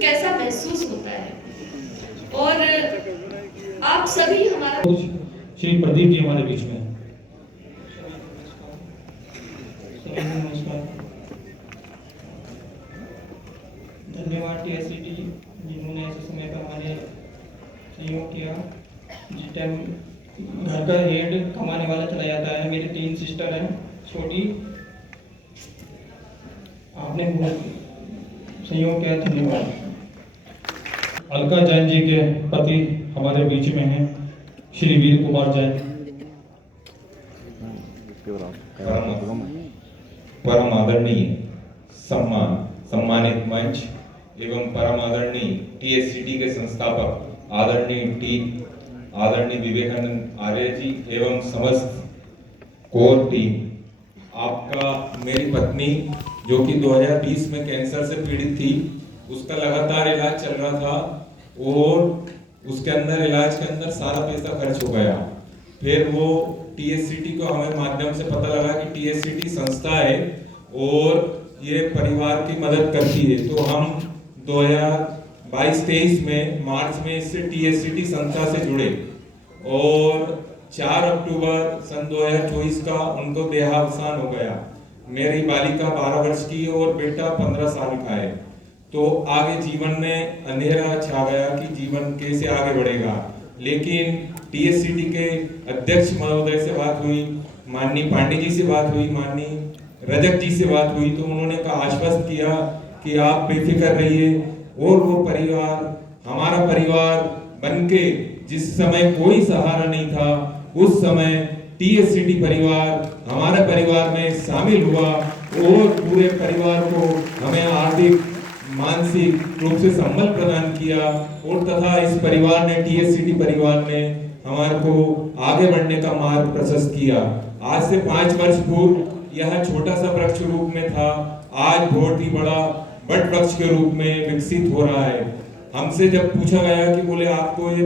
कैसा महसूस होता है। और आप सभी हमारा श्री प्रदीप जी हमारे बीच में। नमस्कार, धन्यवाद टीएससीटी जिन्होंने ऐसे समय पर हमारे सहयोग किया। जिस टाइम घर का हेड कमाने वाला चला जाता है, मेरी 3 सिस्टर हैं छोटी, आपने बहुत सहयोग किया, धन्यवाद। अलका जैन जी के पति हमारे बीच में हैं, श्री वीर कुमार जैन। परम आदरणीय सम्मानित मंच एवं परम आदरणीय टीएससीटी के संस्थापक आदरणीय विवेकानंद आर्य जी एवं समस्त कोर टीम, आपका मेरी पत्नी जो कि 2020 में कैंसर से पीड़ित थी, उसका लगातार इलाज चल रहा था और उसके अंदर इलाज के अंदर सारा पैसा खर्च हो गया। फिर वो टीएससीटी को हमें माध्यम से पता लगा कि टीएससीटी संस्था है और ये परिवार की मदद करती है, तो हम 2022-23 में मार्च में इससे टीएससीटी संस्था से जुड़े और 4 अक्टूबर सन 2024 का उनको देहावसान हो गया। मेरी बालिका 12 वर्ष की और बेटा 15 साल का है। तो आगे जीवन में अंधेरा छा गया कि जीवन कैसे आगे बढ़ेगा, लेकिन टीएससीटी के अध्यक्ष महोदय से बात हुई, माननीय पांडे जी से बात हुई, माननीय रजक जी से बात हुई, तो उन्होंने आश्वस्त किया कि आप बेफिक्र रहिए। और वो परिवार हमारा परिवार बनके, जिस समय कोई सहारा नहीं था, उस समय टीएससीटी परिवार हमारे परिवार में शामिल हुआ और पूरे परिवार को हमें आर्थिक मानसिक रूप से संबल प्रदान किया और तथा इस परिवार ने टीएससीटी परिवार ने हमारे को आगे बढ़ने का मार्ग प्रशस्त किया। आज से 5 वर्ष पूर्व यह छोटा सा वृक्ष रूप में था, आज बहुत ही बड़ा बट वृक्ष के रूप में विकसित हो रहा है। हमसे जब पूछा गया कि बोले आपको ये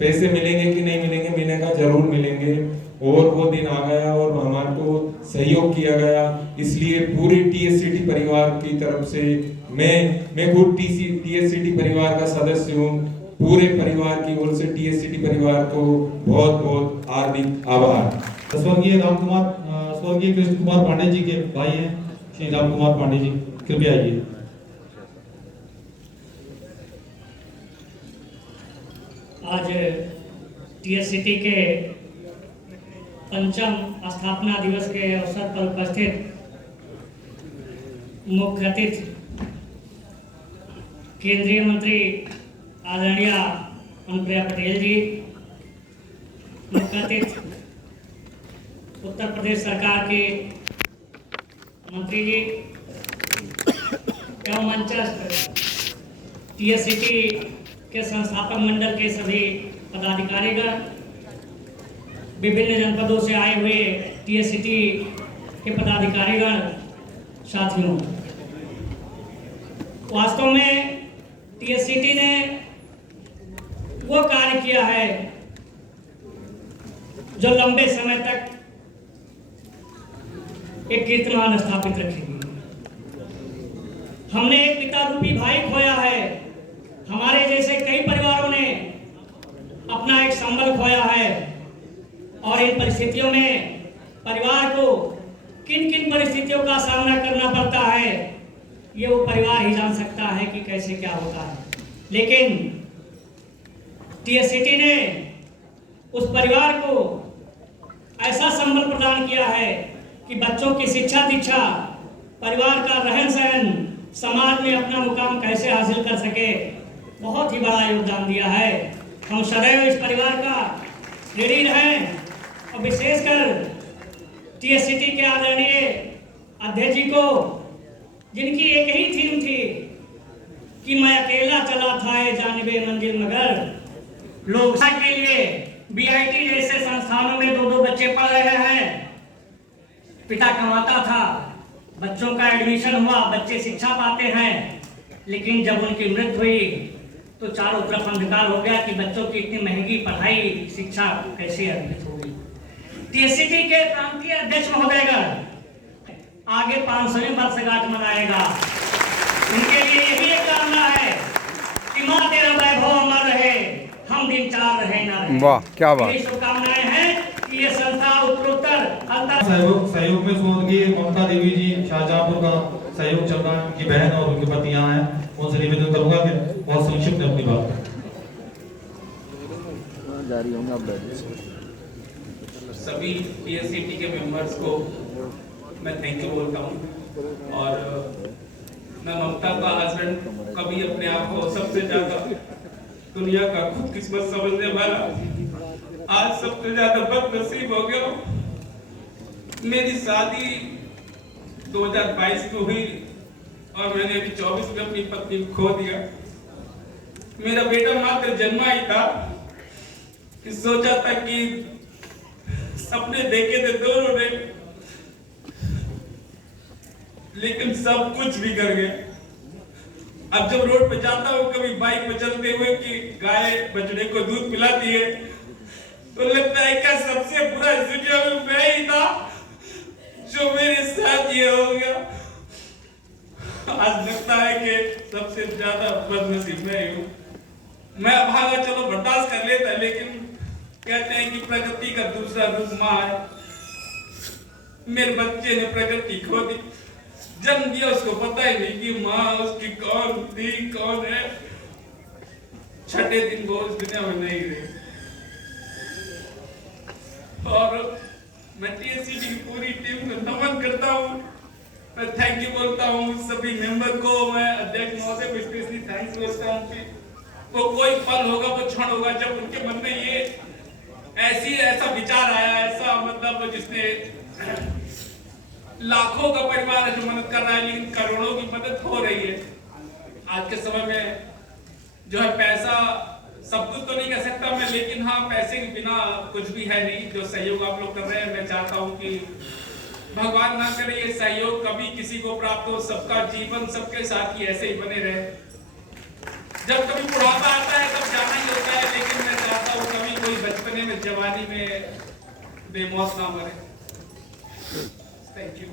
पैसे मिलेंगे कि नहीं मिलेंगे, मैंने कहा जरूर मिलेंगे, और वो दिन आ गया और हमारे को सहयोग किया गया। इसलिए पूरी टीएससीटी परिवार की तरफ से मैं खुद टीएससीटी परिवार का सदस्य हूँ, पूरे परिवार की ओर से टीएससीटी परिवार को बहुत बहुत हार्दिक आभार। स्वर्गीय कृष्ण कुमार पांडे जी के भाई हैं, श्री राम कुमार पांडे जी, कृपया आइए। आज टीएससीटी के 5म स्थापना दिवस के अवसर पर उपस्थित मुख्य अतिथि केंद्रीय मंत्री आदरणीय अनुप्रिया पटेल जी, मुख्य अतिथि उत्तर प्रदेश सरकार के मंत्री जी एवं मंचस्थ टीएससीटी के संस्थापक मंडल के सभी पदाधिकारीगण, विभिन्न जनपदों से आए हुए टीएससीटी के पदाधिकारीगण, साथियों, वास्तव में टीएससीटी ने वो कार्य किया है जो लंबे समय तक एक कीर्तिमान स्थापित रखेगी। हमने एक पिता रूपी भाई खोया है, हमारे जैसे कई परिवारों ने अपना एक संबल खोया है, और इन परिस्थितियों में परिवार को किन किन परिस्थितियों का सामना करना पड़ता है, ये वो परिवार ही जान सकता है कि कैसे क्या होता है। लेकिन टीएससीटी ने उस परिवार को ऐसा संबल प्रदान किया है कि बच्चों की शिक्षा दीक्षा, परिवार का रहन सहन, समाज में अपना मुकाम कैसे हासिल कर सके, बहुत ही बड़ा योगदान दिया है। हम सदैव इस परिवार का ऋणी रहें, और विशेषकर टीएससीटी के आदरणीय अध्यक्ष जी को, जिनकी एक ही थीम थी कि मैं अकेला चला था ये जानिबे मंजिल मगर, लोग के लिए बीआईटी जैसे संस्थानों में 2-2 बच्चे पढ़ रहे हैं। पिता कमाता था, बच्चों का एडमिशन हुआ, बच्चे शिक्षा पाते हैं, लेकिन जब उनकी मृत्यु हुई तो चारों तरफ अंधकार हो गया कि बच्चों की इतनी महंगी पढ़ाई शिक्षा कैसे अर्जित होगी। टीएससीटी के प्रांतीय अध्यक्ष महोदयगण आगे 500वीं वर्षगांठ मनाएगा, उनके लिए यही एक कामना है वाह, क्या बात। मेरी शुभकामनाएं हैं कि ये संस्था उत्तरोत्तर सहयोग में स्वर्गीय ममता देवी जी शाहजहांपुर का सहयोग चल रहा है, उनकी बहन और उनके पति यहाँ हैं। उनसे निवेदन करूंगा कि बहुत संक्षिप्त में अपनी बात करें। सभी टीएससीटी के मेंबर्स को मैं थैंक यू बोलता हूँ। और मैं ममता का हस्बैंड कभी अपने आप को सबसे ज्यादा दुनिया का खुदकिस्मत समझने वाला आज सबसे ज्यादा बदनसीब हो गया। मेरी शादी 2022 में हुई और मैंने अभी 24 में अपनी पत्नी को खो दिया। मेरा बेटा मात्र जन्मा ही था कि सोचा था कि सपने देखे थे दोनों ने, लेकिन सब कुछ बिगड़ गया। अब जब रोड पे जाता हूँ कभी बाइक पे चलते हुए कि गाय बछड़े को दूध पिलाती है तो लगता है क्या सबसे बुरा इस दुनिया में मैं ही था जो मेरे साथ ये हो गया। आज लगता है कि सबसे ज्यादा बदनसीब मैं ही हूँ। मैं भागा चलो बर्दाश्त कर लेता, लेकिन कहते हैं कि प्रकृति का दूसरा रूप माँ है। मेरे बच्चे ने प्रकृति खो दी, जन्म दिया उसको पता ही नहीं कि माँ उसकी कौन थी कौन है। छठे दिन वो इस दुनिया में नहीं रही। और मैं टीएससीटी की पूरी टीम को नमन करता हूँ। मैं थैंक यू बोलता हूँ सभी मेंबर को। मैं अध्यक्ष महोदय को स्पेशली थैंक्स बोलता हूँ कि वो कोई पल होगा, वो क्षण होगा जब उनके मन में ये ऐसा विचार आया, ऐसा मतलब जिसने लाखों का परिवार है जो मदद कर रहा है, लेकिन करोड़ों की मदद हो रही है। आज के समय में जो है पैसा सब कुछ तो नहीं कह सकता मैं, लेकिन हाँ पैसे के बिना कुछ भी है नहीं। जो सहयोग आप लोग कर रहे हैं, मैं चाहता हूँ कि भगवान ना करे ये सहयोग कभी किसी को प्राप्त हो, सबका जीवन सबके साथ ही ऐसे ही बने रहे। जब कभी बुढ़ापा आता है तब जाना ही होता है, लेकिन मैं चाहता हूँ कभी कोई बचपने में जवानी में बेमौत ना मरे। थैंक यू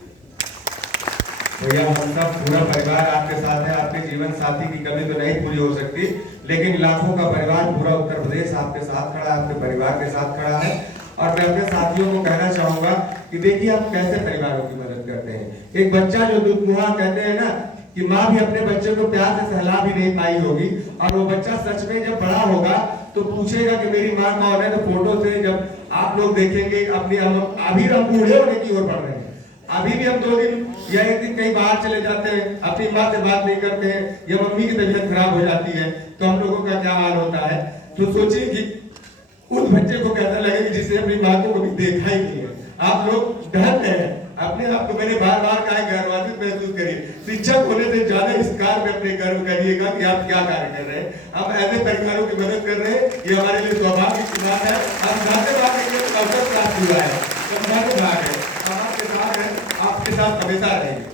भैया। हम सब पूरा परिवार आपके साथ है। आपके जीवन साथी की कमी तो नहीं पूरी हो सकती, लेकिन लाखों का परिवार पूरा उत्तर प्रदेश आपके साथ खड़ा है, आपके परिवार के साथ खड़ा है। और मैं अपने साथियों को कहना चाहूंगा कि देखिए आप कैसे परिवारों की मदद करते हैं। एक बच्चा जो दुधमुहा कहते हैं ना कि माँ भी अपने बच्चे को प्यार से सहला भी नहीं पाई होगी, और वो बच्चा सच में जब बड़ा होगा तो पूछेगा कि मेरी माँ कौन है। तो फोटो से जब आप लोग देखेंगे अपनी अभी हम बूढ़े होने की ओर बढ़ रहे हैं। अभी भी हम 2 दिन या 1 दिन कहीं बाहर चले जाते हैं, अपनी माँ से बात नहीं करते हैं, या मम्मी की तबीयत खराब हो जाती है तो हम लोगों का क्या हाल होता है। तो सोचिए कि उस बच्चे को कैसा लगेगा जिसने अपनी माँ को कभी देखा ही नहीं है। आप लोग धन्य हैं, अपने आप को मैंने बार बार कहा गर्वान्वित महसूस करिए। शिक्षक होने से ज्यादा इस कार्य में अपने गर्व करिएगा कि आप क्या कार्य कर रहे हैं। हम ऐसे परिवारों की मदद कर रहे हैं, ये हमारे लिए सौभाग्य की बात है। हम धन्यवाद के लिए अवसर प्राप्त हुआ है, तो भाग है आपके साथ है, आपके साथ हमेशा रहेंगे।